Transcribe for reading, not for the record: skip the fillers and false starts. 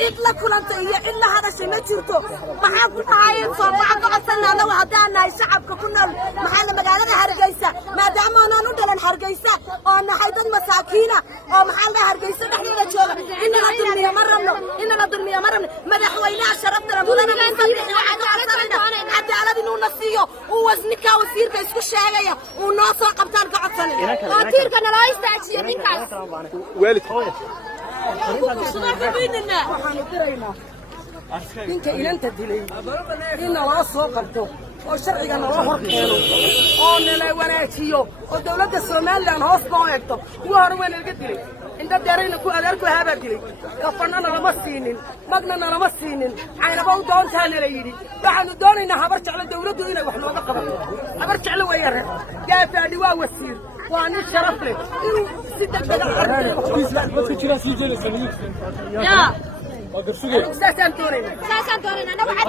إلا كلنت إلا هذا الشيء ما جرته ما أقول هاي صباح قصنا لو هدانا الشعب كنا محل مجالنا هرجيسة ما دام أنا ندلن هرجيسة أنا حيدا مساكينة أو محل هرجيسة نحن نشوف إن الدنيا مرة إن الدنيا مرة ما دحوينا شرفتنا بدنا حتى على دينو نسيو ووزنك وسير كيسكو شاعية وناصر قبطان قعدتني أطير كنا لا يستعجل منك والد خويا ninka ilanta dilay in la soo qabto oo sharciga nala hor keeno oo nala wanaajiyo oo dawladda Soomaaliland hoos loo eegto kuwa hore waa laga dilay inta deerayna ku adeerku haba dilay kafanana lama siinin magnana lama siinin aynaba u doontaan la yiri waxaanu doonaynaa habar jecel dawladdu inay wax nooga qabato habar jecel way yar yaa faadi waa wasiir وأنا شرف لي. يا. ساسان تورين. أنا بعد.